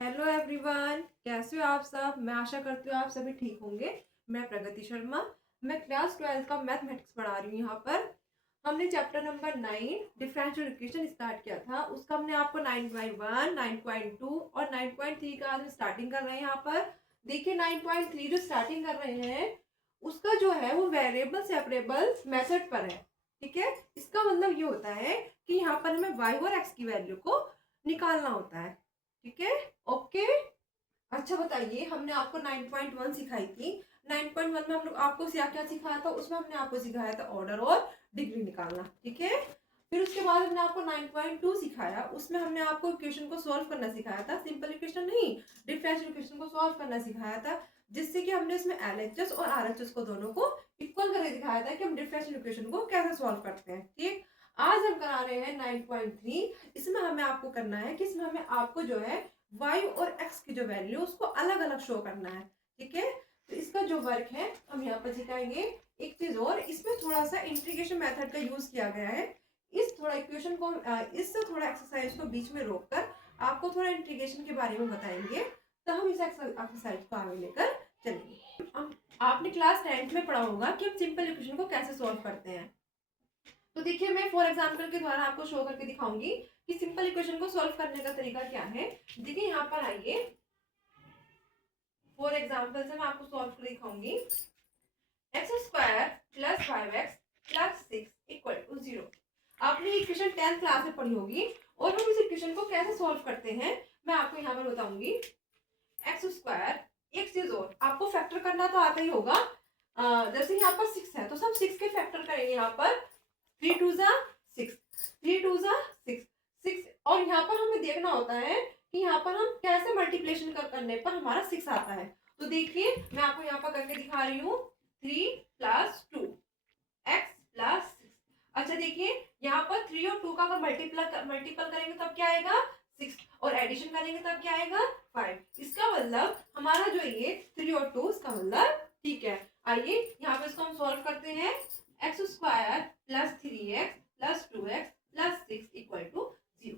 Hello everyone, कैसे हो आप सब। मैं आशा करती हूँ आप सभी ठीक होंगे। मैं प्रगति शर्मा, मैं क्लास 12 का मैथमेटिक्स पढ़ा रही हूँ। यहाँ पर हमने chapter number 9 differential equation start किया था। उसका हमने आपको 9.1, 9.2 और 9.3 का आज स्टार्टिंग कर रहे हैं। यहाँ पर देखिए 9.3 जो स्टार्टिंग कर रहे हैं उसका जो है वो वेरिएबल सेपरेबल मेथड पर है। ठीक है, इसका मतलब ये होता है कि यहाँ पर हमें वाई और एक्स की वैल्यू को निकालना होता है। ठीक है, ओके। अच्छा बताइए, हमने आपको 9.1 सिखाई थी। 9.1 में हम लोग आपको क्या सिखाया था, उसमें हमने आपको सिखाया था ऑर्डर और डिग्री निकालना। ठीक है, फिर उसके बाद हमने आपको 9.2 सिखाया। उसमें हमने आपको इक्वेशन को सॉल्व करना सिखाया था। सिंपल इक्वेशन नहीं, डिफरेंशियल इक्वेशन को सॉल्व करना सिखाया था, जिससे कि हमने इसमें एलएचएस और आरएचएस को दोनों को इक्वल करके दिखाया था कि हम डिफरेंशियल इक्वेशन को कैसे सॉल्व करते हैं। ठीक, आज हम करा रहे हैं 9.3। इसमें हमें आपको करना है कि इसमें हमें आपको जो है y और x की जो वैल्यू उसको अलग अलग शो करना है। ठीक है, तो इसका जो वर्क है हम यहाँ पर सिखाएंगे। एक चीज और, इसमें थोड़ा सा इंटीग्रेशन मेथड का यूज किया गया है। इस थोड़ा इक्वेशन को इस थोड़ा एक्सरसाइज को बीच में रोककर आपको थोड़ा इंटीग्रेशन के बारे में बताएंगे, तो हम इस एक्सरसाइज को आगे लेकर चलेंगे। आपने क्लास 10th में पढ़ा होगा कि हम सिंपल इक्वेशन को कैसे सॉल्व करते हैं। तो देखिए मैं फॉर एग्जांपल के द्वारा आपको शो करके दिखाऊंगी कि सिंपल इक्वेशन को सॉल्व करने का तरीका क्या है। देखिए यहाँ पर आइए, फॉर एग्जांपल से मैं आपको सॉल्व कर दिखाऊंगी। एक्स स्क्वायर प्लस 5x प्लस 6 इक्वल टू 0। आपने इक्वेशन 10th क्लास में पढ़ी होगी और हम इस इक्वेशन को कैसे सॉल्व करते हैं मैं आपको यहाँ पर बताऊंगी। एक्स स्क्वायर, एक चीज और, आपको फैक्टर करना तो आता ही होगा। जैसे यहाँ पर 6 है तो सब 6 के फैक्टर करेंगे। यहाँ पर 3 2 जा 6, 3 2 जा 6, 6। और यहाँ पर हमें देखना होता है कि यहाँ पर हम कैसे मल्टीप्लिकेशन करने पर हमारा 6 आता है। तो देखिए मैं आपको यहाँ पर करके दिखा रही हूँ। 3 प्लस 2 एक्स प्लस 6। अच्छा देखिए यहाँ पर 3 और 2 का अगर मल्टीपल करेंगे तब क्या आएगा 6, और एडिशन करेंगे तब क्या आएगा 5। इसका मतलब हमारा जो ये 3 और 2 इसका मतलब ठीक है। आइए यहाँ पे इसको हम सॉल्व करते हैं। X square plus 3x plus 2x plus 6 equal to 0।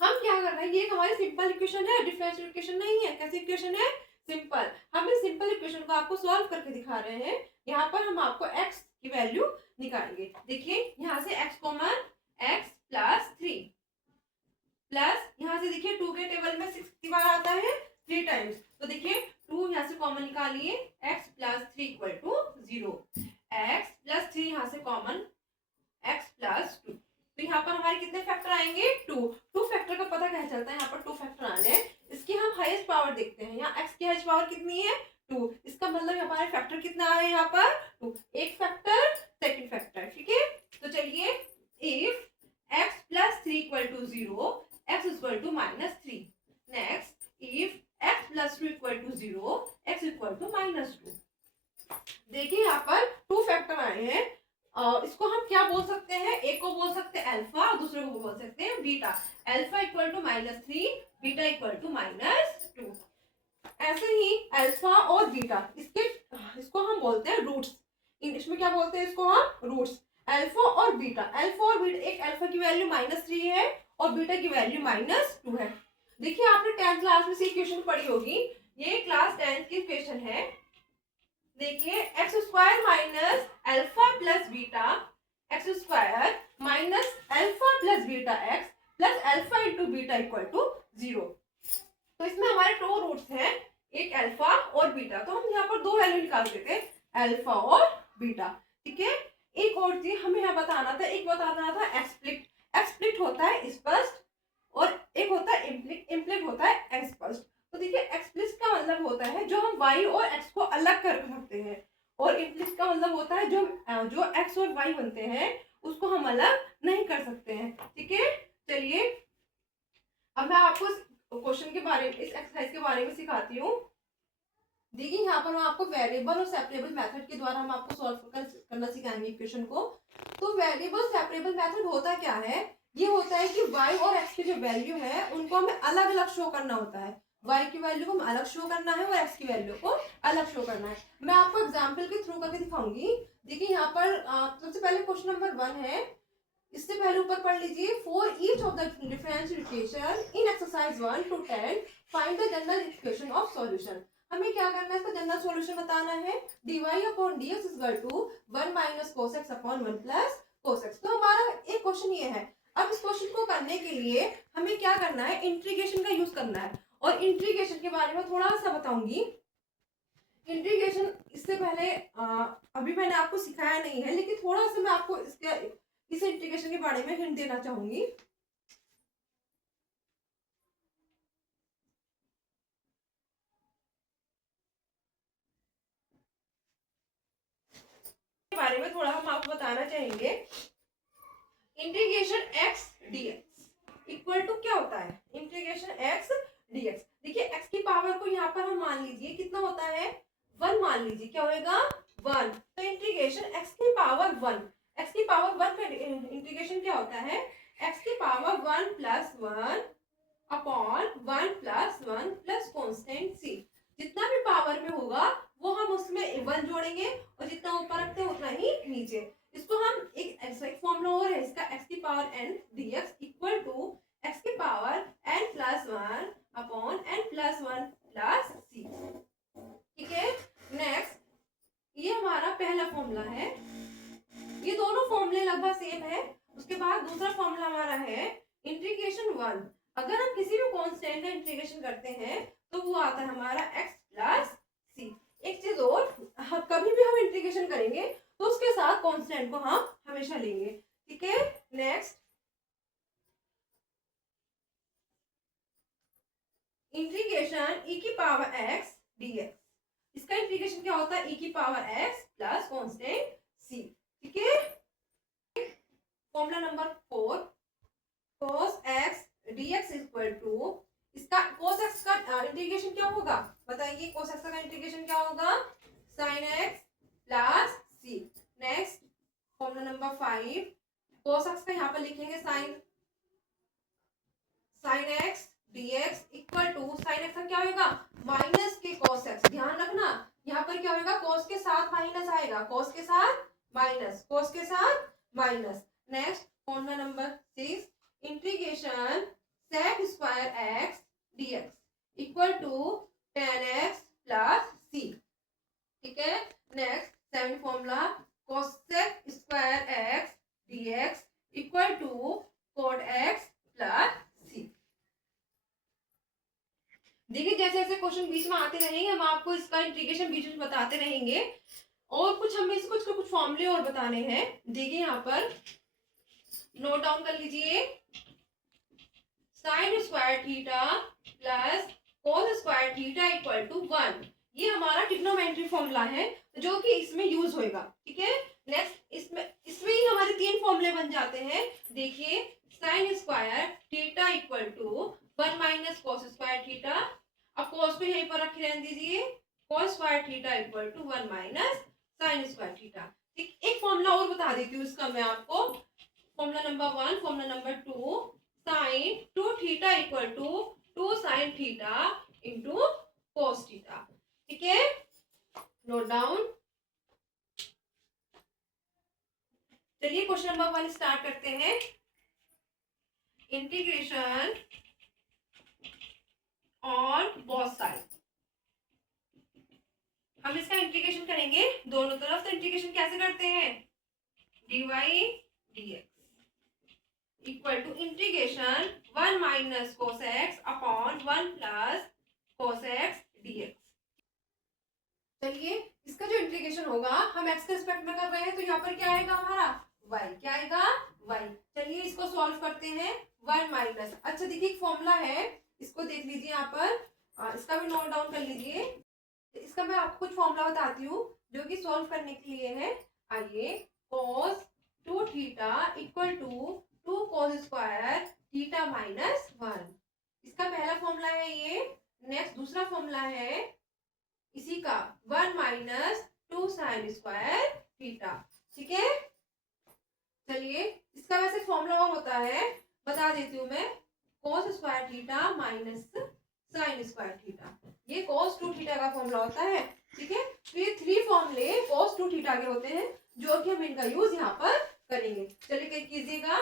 हम क्या कर रहे हैं, ये हमारी सिंपल इक्वेशन है, डिफरेंशियल इक्वेशन नहीं है। कैसी इक्वेशन है, सिंपल। हम इस सिंपल इक्वेशन को आपको सॉल्व करके दिखा रहे हैं। यहाँ पर हम आपको x की वैल्यू निकालेंगे। देखिए यहाँ से x common, x plus 3 plus यहाँ से देखिए 2 के टेबल में 6 कितनी बार आता है 3 टाइम्स। तो देखिए 2 यहाँ से कॉमन निकालिए, x plus 3 equal to 0। x plus 3 यहाँ से कॉमन, x प्लस 2। तो यहाँ पर हमारे कितने फैक्टर आएंगे 2 फैक्टर का पता कैसे चलता है, यहाँ पर 2 फैक्टर आने हैं। इसकी हम हाईएस्ट पावर देखते हैं। यहाँ x की हाईएस्ट पावर कितनी है 2। इसका मतलब हमारे फैक्टर कितना आ रहे हैं यहाँ पर 2। एक फैक्टर, सेकंड फैक्टर। ठीक है, तो चलिए if x plus 3 equal to 0, x equal to minus 3। Next if x plus 2 equal to 0, x equal to minus 2। देखिए यहाँ पर 2 फैक्टर आए हैं। इसको हम क्या बोल सकते हैं, एक को बोल सकते हैं अल्फा और दूसरे को बोल सकते हैं beta. Alpha equal to -3, beta equal to -2। ऐसे ही अल्फा और बीटा, इसको हम बोलते हैं रूट्स। इंग्लिश में क्या बोलते हैं इसको हम, रूट्स। अल्फा और बीटा, एक अल्फा की वैल्यू -3 है और बीटा की वैल्यू -2 है। देखिए आपने 10th क्लास में से इक्वेशन पढ़ी होगी। ये क्लास 10th की इक्वेशन है। देखिए x square minus alpha plus beta, x square minus alpha plus beta x plus alpha into beta equal to 0। तो इसमें हमारे 2 रूट्स हैं, एक अल्फा और बीटा। तो हम यहाँ पर 2 वैल्यू निकाल देते हैं, अल्फा और बीटा। ठीक है, एक और चीज हमें यहाँ बताना था, एक बताना था एक्सप्लिट। एक्सप्लिट होता है स्पष्ट और एक होता है इम्प्लिट। इम्प्लिट होता है अस्पष्ट। तो देखिए एक्सप्लिसिट का मतलब होता है जो हम y और x को अलग कर सकते हैं, और इम्प्लिसिट का मतलब होता है जो x और y बनते हैं उसको हम अलग नहीं कर सकते हैं। ठीक है, चलिए अब मैं आपको क्वेश्चन के बारे में, इस एक्सरसाइज के बारे में सिखाती हूँ। देखिए यहाँ पर हम आपको वेरिएबल और सेपरेबल मेथड के द्वारा हम आपको सॉल्व करना सिखाएंगे इक्वेशन को। तो वेरिएबल सेपरेबल मेथड होता क्या है, ये होता है कि y और x की जो वैल्यू है उनको हमें अलग अलग शो करना होता है। y की वैल्यू को हमें अलग शो करना है और x की वैल्यू को अलग शो करना है। मैं आपको एग्जांपल के थ्रू करके दिखाऊंगी। देखिए यहाँ पर सबसे पहले क्वेश्चन नंबर 1 है, इससे पहले ऊपर पढ़ लीजिए, for each of the differential equation in exercise 1 to 10 find the general equation of solution. हमें क्या करना है, इसका जनरल सॉल्यूशन बताना है। dy upon dx is equal to 1 minus cos x upon 1 plus cos x। तो हमारा एक क्वेश्चन ये है। अब इस क्वेश्चन को करने के लिए हमें क्या करना है, इंटीग्रेशन का यूज करना है। और इंटीग्रेशन के बारे में थोड़ा सा बताऊंगी। इंटीग्रेशन इससे पहले अभी मैंने आपको सिखाया नहीं है, लेकिन थोड़ा सा मैं आपको इस इंटीग्रेशन के बारे में हिंट देना चाहूंगी। के बारे में थोड़ा हम आपको बताना चाहेंगे। Integration x dx equal to क्या होता है, इंटीग्रेशन x dx। देखिए x की पावर को यहाँ पर हम मान लीजिए कितना होता है, 1 मान लीजिए, क्या होएगा 1। तो इंटीग्रेशन x की पावर 1, x की पावर 1 का इंटीग्रेशन क्या होता है, x की power 1 plus 1 upon 1 plus 1 plus constant c। जितना भी पावर में होगा वो हम उसमें 1 जोड़ेंगे और जितना ऊपर रखते हैं उतना ही नीचे। इसको हम एक फॉर्मूला और है इसका, x की power n dx equal to x की power n plus 1 upon n plus 1 plus c। ठीक है, नेक्स्ट ये हमारा पहला फॉर्मूला है। ये दोनों फॉर्मूले लगभग सेम है। उसके बाद दूसरा फॉर्मूला हमारा है इंटीग्रेशन 1। अगर हम किसी भी कांस्टेंट का इंटीग्रेशन करते हैं तो वो आता है हमारा x प्लस सी। एक चीज और, कभी भी हम इंटीग्रेशन करेंगे तो उसके साथ कांस्टेंट को हम हमेशा लेंगे। ठीक है, नेक्स्ट इंटीग्रेशन e की पावर x dx। इसका इंटीग्रेशन क्या होता है, e की power x plus constant c। ठीक है, formula number 4, cos x dx equal to, इसका cos x का इंटीग्रेशन क्या होगा बताइए, cos x का इंटीग्रेशन क्या होगा, sin x plus c। Next formula number 5, cos x का यहाँ पर लिखेंगे sin x dx equal to, sin x का क्या होगा माइनस के cos x। ध्यान रखना यहाँ पर क्या होगा, cos के साथ माइनस आएगा, cos के साथ माइनस, cos के साथ minus. Next formula number 6, integration sec square x dx equal to tan x plus c। ठीक है, next 7 formula cosec square x dx equal to cot x plus c। देखिए जैसे जैसे क्वेश्चन बीच में आते रहेंगे हम आपको इसका इंटीग्रेशन बीच में बताते रहेंगे। और कुछ हमें कुछ फॉर्मूले और बताने हैं। देखिए यहाँ पर नोट डाउन कर लीजिए, sine square theta plus cos square theta equal to 1। ये हमारा ट्रिग्नोमेट्री फॉर्मूला है जो कि इसमें यूज होएगा। ठीक है, नेक्स्ट इसमें ही हमारे 3 फॉर्मूले बन जाते हैं। देखिए sine square theta equal to 1 minus cos square theta. अब कोस को यहीं पर रखे रहने दीजिए, cos square theta equal to 1 minus sine square theta. ठीक, एक फॉर्मूला और बता देती हूँ इसका मैं आपको। Formula number 1, formula number 2, sine 2 theta equal to 2 sine theta into cos theta. ठीक है, नोट डाउन। चलिए क्वेश्चन नंबर 1 स्टार्ट करते हैं। Integration on both side. हम इसका इंटीग्रेशन करेंगे दोनों तरफ। तो इंटीग्रेशन कैसे करते हैं, dy dx equal to integration 1 minus cos x upon 1 plus cos x dx। चलिए इसका जो इंटीग्रेशन होगा, हम x के रिस्पेक्ट में कर रहे हैं तो यहाँ पर क्या आएगा हमारा y। क्या आएगा y। चलिए इसको सॉल्व करते हैं। 1 माइनस, अच्छा देखिए एक फॉर्मूला है, इसको देख लीजिए यहाँ पर, इसका भी नोट डाउन कर लीजिए। इसका मैं आपको कुछ फॉर्मूला बताती हूँ जो कि सॉल्व करने के लिए है। आइए, cos 2 theta equal to 2 cos square theta minus 1। इसका पहला फॉर्मूला है ये। नेक्स्ट दूसरा फॉर्मूला है इसी का 1 माइनस 2 साइन स्क्वायर थीटा। ठीक है, चलिए इसका वैसे फॉर्मूला और होता है, बता देती हूँ मैं, cos square theta minus sine square theta. ये cos 2 थीटा का फॉर्मूला होता है। ठीक है, तो ये 3 फॉर्मूले cos 2 थीटा के होते हैं जो कि हम इनका यूज यहाँ पर करेंगे। चलिए कीजिएगा।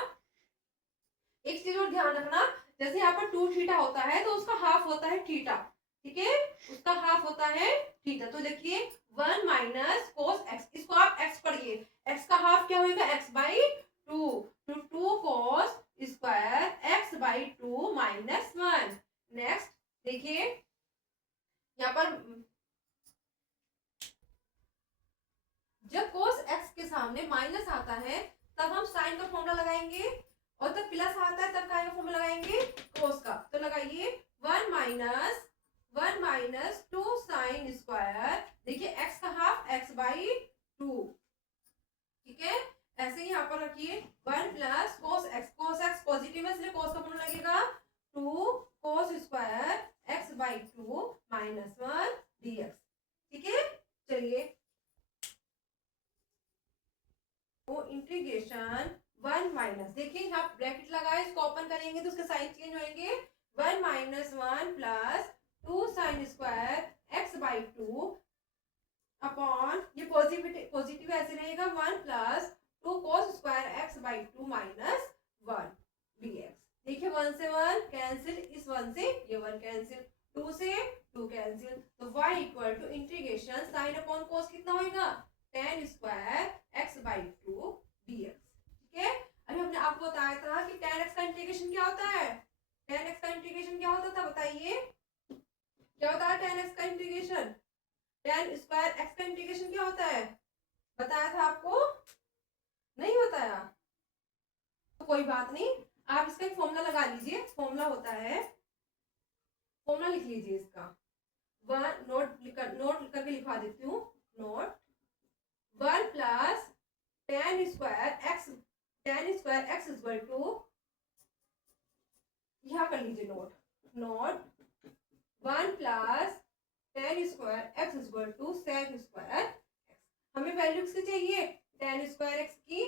एक चीज और ध्यान रखना, जैसे यहाँ पर 2 थीटा होता है तो उसका हाफ होता है थीटा, ठीक है, उसका हाफ होता है थीटा। तो देखिए 1 माइनस कोस एक्स, इसको आप एक्स पढ़िए, एक्स का हाफ क्या होगा एक्स बाई 2, तो 2 cos square x by 2 minus 1। Next देखिए यहाँ पर जब कोस एक्स के सामने माइनस आता है तब हम साइन का फॉर्मूला लगाएंगे, और जब प्लस आता है तब का फॉर्मूला लगाएंगे कोस का। तो लगाइए 1 माइनस 2 साइन स्क्वायर, देखिए एक्स का हाफ एक्स बाई 2, ठीक है। ऐसे ही यहाँ पर रखिए 1 प्लस कोस एक्स पॉजिटिव है इसलिए कोस का फॉर्मूला लगेगा 2 cos square x by 2 minus 1 dx, ठीक है। चलिए तो इंटीग्रेशन 1 माइनस, देखिए यहाँ ब्रैकेट लगाए, इसको ओपन करेंगे तो उसके साइन चेंज होंगे, 1 minus 1 plus 2 sine square x by 2 upon, ये पॉजिटिव ऐसे रहेगा 1 plus 2 cos square x by 2 minus 1 dx। देखिए 1 से 1 कैंसिल, इस 1 से ये 1 कैंसिल, 2 से 2 कैंसिल, तो y equal to integration sine upon cos कितना होगा tan square x by 2 dx, ठीक है। अभी हमने आपको बताया था कि tan x का इंटीग्रेशन क्या होता है, tan x का इंटीग्रेशन क्या होता था बताइए, क्या होता है tan x का इंटीग्रेशन, tan स्क्वायर x का इंटीग्रेशन क्या होता है, बताया था आपको, नहीं बताया तो कोई बात नहीं, आप इसका एक फॉर्मूला लगा लीजिए। फॉर्मूला होता है, फॉर्मूला लिख लीजिए इसका, नोट करके लिखवा देती हूँ, नोट 1 प्लस tan square x equal to, यहाँ कर लीजिए नोट 1 प्लस tan square x equal to sec square x. हमें वैल्यू किसकी चाहिए, tan स्क्वायर एक्स की,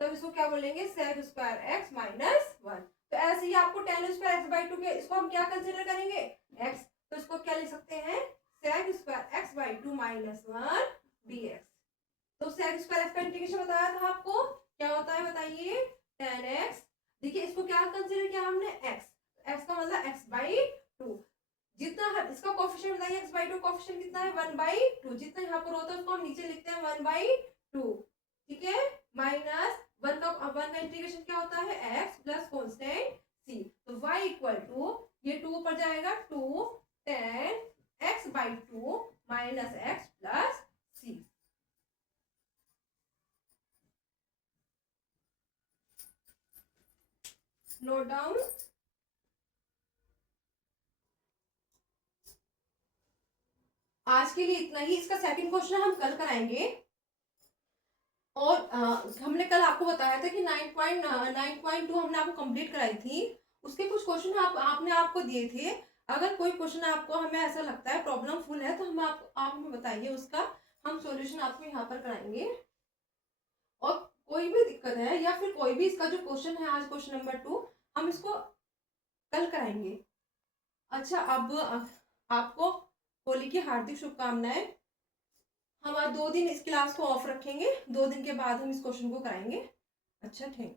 तब इसको क्या बोलेंगे sec स्क्वायर एक्स माइनस 1। तो ऐसे ही आपको tan स्क्वायर एक्स बाई 2 के, इसको हम क्या कंसिडर करेंगे x, तो इसको क्या लिख सकते हैं sec square x by 2 minus 1 dx। तो sec स्क्वायर एक्स का इंटीग्रेशन बताया था आपको, क्या होता है बताइए tan x, देखिए इसको क्या कंसिडर किया हमने x का मतलब x बाई 2, जितना है इसका कोफिशिएंट बताइए x बाई 2, कोफिशिएंट कितना है 1 बाई 2, जितना यहाँ पर होता है उसको हम नीचे लिखते हैं 1 बाई 2, ठीक है, माइनस 1 का इंटीग्रेशन क्या होता है x प्लस कांस्टेंट c, तो y इक्वल टू ये 2 ऊपर जाएगा 2 tan x by 2 minus x plus c। Note down. आज के लिए इतना ही, इसका सेकंड क्वेश्चन हम कल कराएंगे। और हमने कल आपको बताया था कि 9.2 हमने आपको कंप्लीट कराई थी, उसके कुछ क्वेश्चन आपने आपको दिए थे। अगर कोई क्वेश्चन आपको, हमें ऐसा लगता है प्रॉब्लम फुल है, तो हम आप हमें बताइए, उसका हम सॉल्यूशन आपको यहाँ पर कराएंगे। और कोई भी दिक्कत है या फिर कोई भी इसका जो क्वेश्चन है आज क्वेश्चन नंबर 2, हम इसको कल कराएंगे। अच्छा, अब आपको होली की हार्दिक शुभकामनाएं। हम आज 2 दिन इस क्लास को ऑफ रखेंगे, 2 दिन के बाद हम इस क्वेश्चन को कराएंगे। अच्छा, थैंक यू।